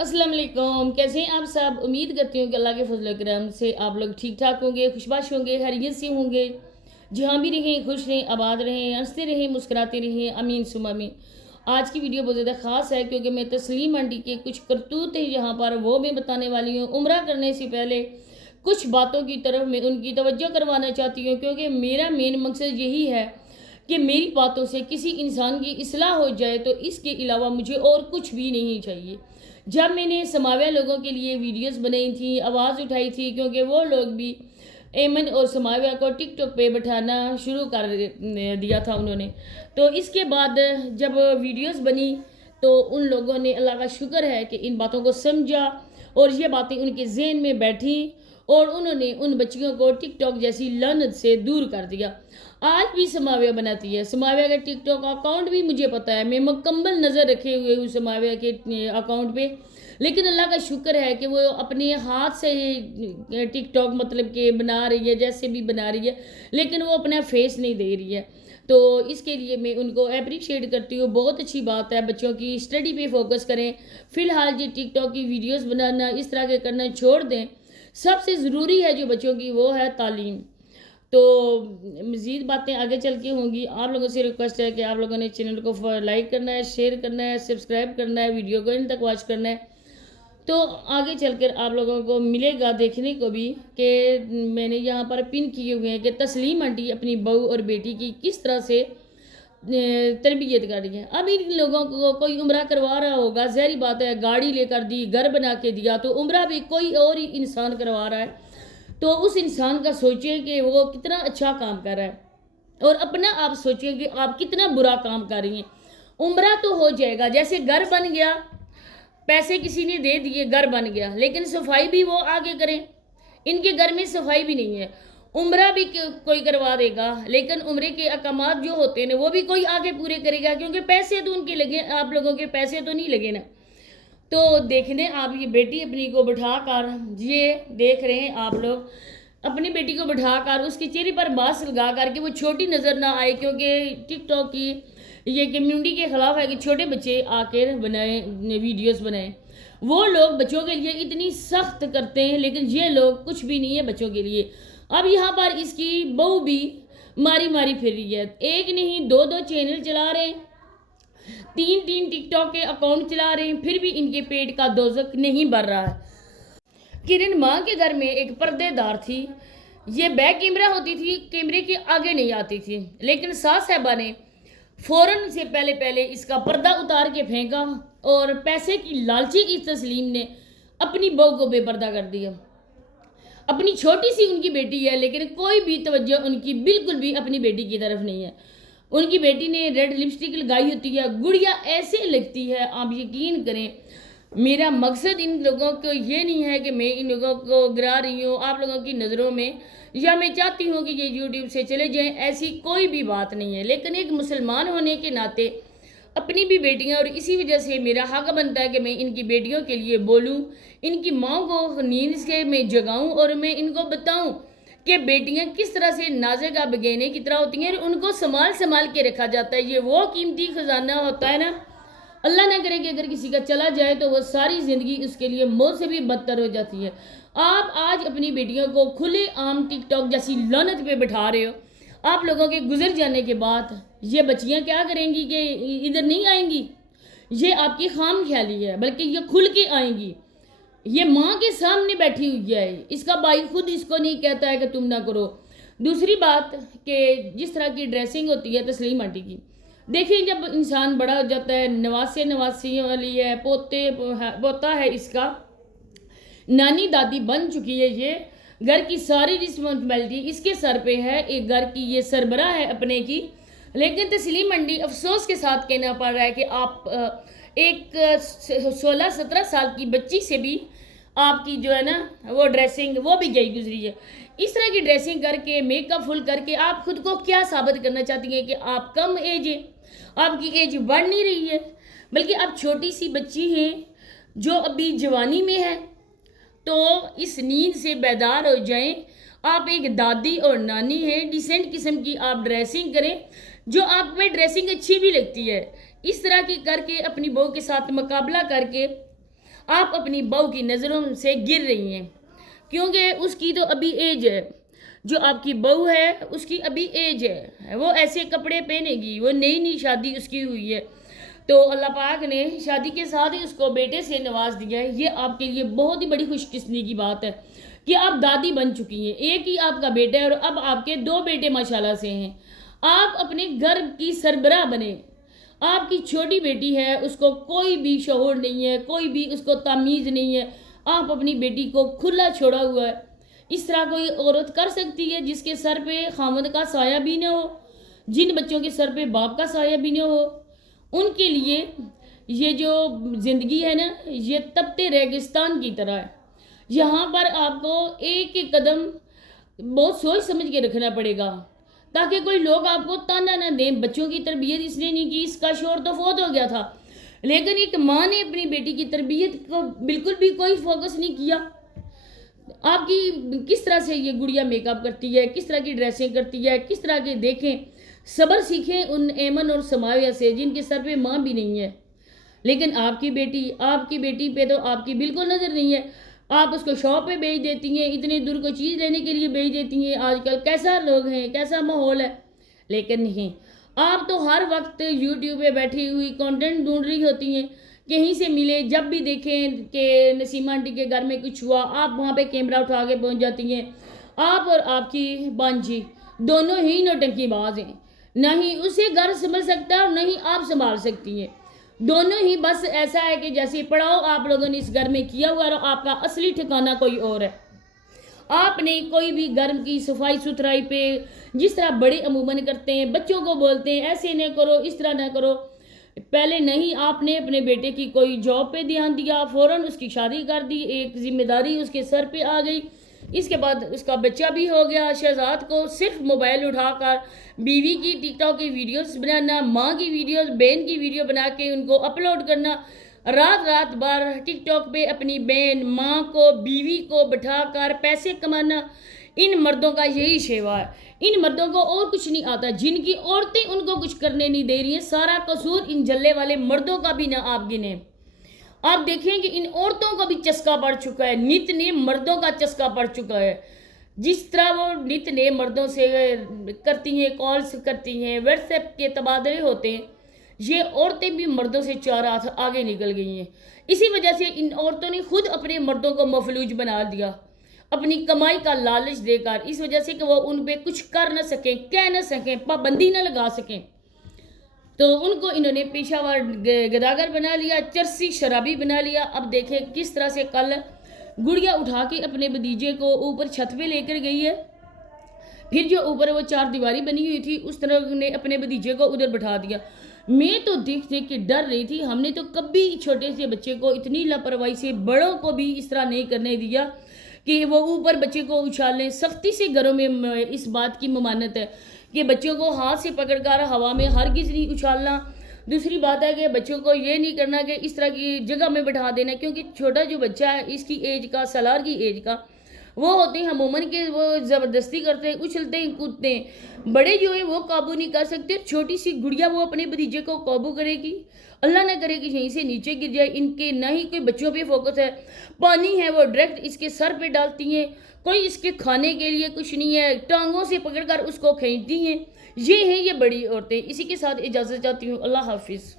अस्सलाम वालेकुम। कैसे हैं आप सब? उम्मीद करती हूँ कि अल्लाह के फजल व करम से आप लोग ठीक ठाक होंगे, खुशबाश होंगे, खैरियत से होंगे। जहाँ भी रहें खुश रहें, आबाद रहें, हंसते रहें, मुस्कुराते रहें। अमीन सुम अमीन। आज की वीडियो बहुत ज़्यादा ख़ास है क्योंकि मैं तस्लीम आंटी के कुछ करतूत हैं यहाँ पर, वो मैं बताने वाली हूँ। उम्रा करने से पहले कुछ बातों की तरफ मैं उनकी तवज्जो करवाना चाहती हूँ क्योंकि मेरा मेन मकसद यही है कि मेरी बातों से किसी इंसान की इस्लाह हो जाए, तो इसके अलावा मुझे और कुछ भी नहीं चाहिए। जब मैंने समाविया लोगों के लिए वीडियोस बनाई थी, आवाज़ उठाई थी, क्योंकि वो लोग भी एमन और समाविया को टिकटॉक पे बैठाना शुरू कर दिया था उन्होंने। तो इसके बाद जब वीडियोस बनी तो उन लोगों ने, अल्लाह का शुक्र है कि इन बातों को समझा और ये बातें उनके जहन में बैठी और उन्होंने उन बच्चियों को टिकटॉक जैसी लानत से दूर कर दिया। आज भी समाविया बनाती है। समाविया का टिकटॉक अकाउंट भी मुझे पता है, मैं मुकम्मल नज़र रखे हुए हूँ समाविया के अकाउंट पे। लेकिन अल्लाह का शुक्र है कि वो अपने हाथ से टिकटॉक मतलब कि बना रही है, जैसे भी बना रही है, लेकिन वो अपना फेस नहीं दे रही है। तो इसके लिए मैं उनको अप्रिशिएट करती हूँ। बहुत अच्छी बात है, बच्चों की स्टडी पे फोकस करें। फ़िलहाल ये टिकटॉक की वीडियोस बनाना इस तरह के करना छोड़ दें। सबसे ज़रूरी है जो बच्चों की, वो है तालीम। तो मज़ीद बातें आगे चल के होंगी। आप लोगों से रिक्वेस्ट है कि आप लोगों ने चैनल को लाइक करना है, शेयर करना है, सब्सक्राइब करना है, वीडियो को इन तक वॉच करना है। तो आगे चलकर आप लोगों को मिलेगा देखने को भी कि मैंने यहाँ पर पिन किए हुए हैं कि तस्लीम आंटी अपनी बहू और बेटी की किस तरह से तरबियत कर रही है। अब इन लोगों को कोई उम्रा करवा रहा होगा, ज़ाहिर बात है, गाड़ी लेकर दी, घर बना के दिया, तो उम्रा भी कोई और ही इंसान करवा रहा है। तो उस इंसान का सोचिए कि वो कितना अच्छा काम कर रहा है और अपना आप सोचिए कि आप कितना बुरा काम कर रही हैं। उम्रा तो हो जाएगा, जैसे घर बन गया, पैसे किसी ने दे दिए, घर बन गया, लेकिन सफाई भी वो आगे करें। इनके घर में सफाई भी नहीं है। उम्रा भी कोई करवा देगा, लेकिन उम्रे के अहकामात जो होते हैं वो भी कोई आगे पूरे करेगा, क्योंकि पैसे तो उनके लगे, आप लोगों के पैसे तो नहीं लगे ना। तो देखने आप ये बेटी अपनी को बिठा कर, ये देख रहे हैं आप लोग, अपनी बेटी को बिठा कर उसके चेहरे पर मास्क लगा कर कि वो छोटी नज़र ना आए, क्योंकि टिकटॉक की ये कम्युनिटी के ख़िलाफ़ है कि छोटे बच्चे आकर बनाए वीडियोस बनाएं। वो लोग बच्चों के लिए इतनी सख्त करते हैं, लेकिन ये लोग कुछ भी नहीं है बच्चों के लिए। अब यहाँ पर इसकी बहू भी मारी मारी फिर रही है, एक नहीं दो दो चैनल चला रहे हैं, तीन तीन टिकटॉक के अकाउंट चला रहे हैं, फिर भी इनके पेट का दोजक नहीं भर रहा है। किरण माँ के घर में एक पर्देदार थी, ये बैक कैमरा होती थी, कैमरे के आगे नहीं आती थी, लेकिन सास साहबा ने फौरन से पहले पहले इसका पर्दा उतार के फेंका और पैसे की लालची की तस्लीम ने अपनी बहू को बेपर्दा कर दिया। अपनी छोटी सी उनकी बेटी है, लेकिन कोई भी तवज्जो उनकी बिल्कुल भी अपनी बेटी की तरफ नहीं है। उनकी बेटी ने रेड लिपस्टिक लगाई होती है, गुड़िया ऐसे लगती है, आप यकीन करें। मेरा मकसद इन लोगों को ये नहीं है कि मैं इन लोगों को गिरा रही हूँ आप लोगों की नज़रों में, या मैं चाहती हूँ कि ये यूट्यूब से चले जाएं, ऐसी कोई भी बात नहीं है। लेकिन एक मुसलमान होने के नाते अपनी भी बेटियां, और इसी वजह से मेरा हक बनता है कि मैं इनकी बेटियों के लिए बोलूं, इनकी माँ को नींद से मैं जगाऊं और मैं इनको बताऊं कि बेटियां किस तरह से नाज़े का बगेने की तरह होती हैं और उनको संभाल संभाल के रखा जाता है। ये वो कीमती खजाना होता है ना, अल्लाह ना करे कि अगर किसी का चला जाए तो वो सारी ज़िंदगी उसके लिए मौत से भी बदतर हो जाती है। आप आज अपनी बेटियों को खुले आम टिकटॉक जैसी लानत पे बिठा रहे हो। आप लोगों के गुजर जाने के बाद ये बच्चियां क्या करेंगी कि इधर नहीं आएंगी? ये आपकी खाम ख्याली है, बल्कि ये खुल के आएंगी। ये माँ के सामने बैठी हुई है, इसका भाई खुद इसको नहीं कहता है कि तुम ना करो। दूसरी बात कि जिस तरह की ड्रेसिंग होती है तस्लीम आंटी की, देखिए जब इंसान बड़ा हो जाता है, नवासी वाली है, पोता है इसका, नानी दादी बन चुकी है, ये घर की सारी रिस्पॉन्सिबिलिटी इसके सर पे है, एक घर की ये सरबराह है अपने की। लेकिन तस्लीम आंटी अफसोस के साथ कहना पड़ रहा है कि आप एक 16-17 साल की बच्ची से भी आपकी जो है ना वो ड्रेसिंग वो भी गई गुजरी है। इस तरह की ड्रेसिंग करके, मेकअप फुल करके आप खुद को क्या साबित करना चाहती हैं कि आप कम एज है, आपकी एज बढ़ नहीं रही है, बल्कि आप छोटी सी बच्ची हैं जो अभी जवानी में है। तो इस नींद से बेदार हो जाएं। आप एक दादी और नानी हैं, डिसेंट किस्म की आप ड्रेसिंग करें, जो आप में ड्रेसिंग अच्छी भी लगती है। इस तरह की करके अपनी बहू के साथ मुकाबला करके آپ اپنی بہو کی نظروں سے گر رہی ہیں، کیونکہ اس کی تو ابھی ایج ہے، جو آپ کی بہو ہے اس کی ابھی ایج ہے، وہ ایسے کپڑے پہنے گی، وہ نئی شادی اس کی ہوئی ہے، تو اللہ پاک نے شادی کے ساتھ ہی اس کو بیٹے سے نواز دیا ہے۔ یہ آپ کے لیے بہت ہی بڑی خوش قسمتی کی بات ہے کہ آپ دادی بن چکی ہیں، ایک ہی آپ کا بیٹا ہے اور اب آپ کے 2 بیٹے ماشاءاللہ سے ہیں۔ آپ اپنے گھر کی سربراہ بنے۔ آپ کی چھوٹی بیٹی ہے، اس کو کوئی بھی شعور نہیں ہے، کوئی بھی اس کو تمیز نہیں ہے، آپ اپنی بیٹی کو کھلا چھوڑا ہوا ہے۔ اس طرح کوئی عورت کر سکتی ہے جس کے سر پہ خاوند کا سایہ بھی نہ ہو، جن بچوں کے سر پہ باپ کا سایہ بھی نہ ہو؟ ان کے لیے یہ جو زندگی ہے نا، یہ تپتے ریگستان کی طرح ہے۔ یہاں پر آپ کو ایک ایک قدم بہت سوچ سمجھ کے رکھنا پڑے گا، تاکہ کوئی لوگ آپ کو تانا نہ دیں، بچوں کی تربیت اس نے نہیں کی، اس کا شوہر تو فوت ہو گیا تھا، لیکن ایک ماں نے اپنی بیٹی کی تربیت کو بالکل بھی کوئی فوکس نہیں کیا۔ آپ کی کس طرح سے یہ گڑیا میک اپ کرتی ہے، کس طرح کی ڈریسنگ کرتی ہے، کس طرح کے دیکھیں، صبر سیکھیں ان ایمن اور سماویہ سے جن کے سر پہ ماں بھی نہیں ہے۔ لیکن آپ کی بیٹی پہ تو آپ کی بالکل نظر نہیں ہے، آپ اس کو شاپ پہ بھیج دیتی ہیں، اتنے دور کو چیز لینے کے لیے بھیج دیتی ہیں۔ آج کل کیسا لوگ ہیں، کیسا ماحول ہے، لیکن نہیں، آپ تو ہر وقت یوٹیوب پہ بیٹھی ہوئی کانٹینٹ ڈھونڈ رہی ہوتی ہیں، کہیں سے ملے، جب بھی دیکھیں کہ نسیمہ آنٹی کے گھر میں کچھ ہوا، آپ وہاں پہ کیمرہ اٹھا کے پہنچ جاتی ہیں۔ آپ اور آپ کی بانجی دونوں ہی نوٹنکی باز ہیں، نہ ہی اسے گھر سنبھل سکتا اور نہ ہی آپ سنبھال سکتی ہیں، دونوں ہی بس ایسا ہے کہ جیسے پڑاؤ آپ لوگوں نے اس گھر میں کیا ہوا ہے اور آپ کا اصلی ٹھکانہ کوئی اور ہے۔ آپ نے کوئی بھی گھر کی صفائی ستھرائی پہ جس طرح بڑے عموماً کرتے ہیں، بچوں کو بولتے ہیں ایسے نہ کرو، اس طرح نہ کرو، پہلے نہیں، آپ نے اپنے بیٹے کی کوئی جاب پہ دھیان دیا، فوراً اس کی شادی کر دی، ایک ذمہ داری اس کے سر پہ آ گئی، اس کے بعد اس کا بچہ بھی ہو گیا۔ شہزاد کو صرف موبائل اٹھا کر بیوی کی ٹک ٹاک کی ویڈیوز بنانا، ماں کی ویڈیوز، بہن کی ویڈیو بنا کے ان کو اپلوڈ کرنا، رات بھر ٹک ٹاک پہ اپنی بہن، ماں کو، بیوی کو بٹھا کر پیسے کمانا، ان مردوں کا یہی شیوا ہے۔ ان مردوں کو اور کچھ نہیں آتا، جن کی عورتیں ان کو کچھ کرنے نہیں دے رہی ہیں، سارا قصور ان جلے والے مردوں کا بھی نہ آپ گنیں۔ آپ دیکھیں کہ ان عورتوں کو بھی چسکا پڑ چکا ہے، نت نے مردوں کا چسکا پڑ چکا ہے۔ جس طرح وہ نت نے مردوں سے کرتی ہیں، کالز کرتی ہیں، واٹس ایپ کے تبادلے ہوتے ہیں، یہ عورتیں بھی مردوں سے 4 ہاتھ آگے نکل گئی ہیں۔ اسی وجہ سے ان عورتوں نے خود اپنے مردوں کو مفلوج بنا دیا، اپنی کمائی کا لالچ دے کر، اس وجہ سے کہ وہ ان پہ کچھ کر نہ سکیں، کہہ نہ سکیں، پابندی نہ لگا سکیں، تو ان کو انہوں نے پیشہ ور گداگر بنا لیا، چرسی شرابی بنا لیا۔ اب دیکھیں کس طرح سے کل گڑیا اٹھا کے اپنے بھتیجے کو اوپر چھت پہ لے کر گئی ہے، پھر جو اوپر وہ 4 دیواری بنی ہوئی تھی اس طرح نے اپنے بھتیجے کو ادھر بٹھا دیا۔ میں تو دیکھ کے ڈر رہی تھی، ہم نے تو کبھی چھوٹے سے بچے کو اتنی لاپرواہی سے، بڑوں کو بھی اس طرح نہیں کرنے دیا کہ وہ اوپر بچے کو اچھال لیں۔ سختی سے گھروں میں اس بات کی ممانت ہے کہ بچوں کو ہاتھ سے پکڑ کر ہوا میں ہرگز نہیں اچھالنا۔ دوسری بات ہے کہ بچوں کو یہ نہیں کرنا کہ اس طرح کی جگہ میں بٹھا دینا، کیونکہ چھوٹا جو بچہ ہے اس کی ایج کا، سالار کی ایج کا، وہ ہوتے ہیں عموماً کہ وہ زبردستی کرتے ہیں، اچھلتے ہیں، کودتے ہیں، بڑے جو ہیں وہ قابو نہیں کر سکتے، چھوٹی سی گڑیا وہ اپنے بھتیجے کو قابو کرے گی؟ اللہ نہ کرے کہ یہیں سے نیچے گر جائے۔ ان کے نہ ہی کوئی بچوں پہ فوکس ہے، پانی ہے وہ ڈائریکٹ اس کے سر پہ ڈالتی ہیں، کوئی اس کے کھانے کے لیے کچھ نہیں ہے، ٹانگوں سے پکڑ کر اس کو کھینچتی ہیں۔ یہ ہیں یہ بڑی عورتیں۔ اسی کے ساتھ اجازت چاہتی ہوں، اللہ حافظ۔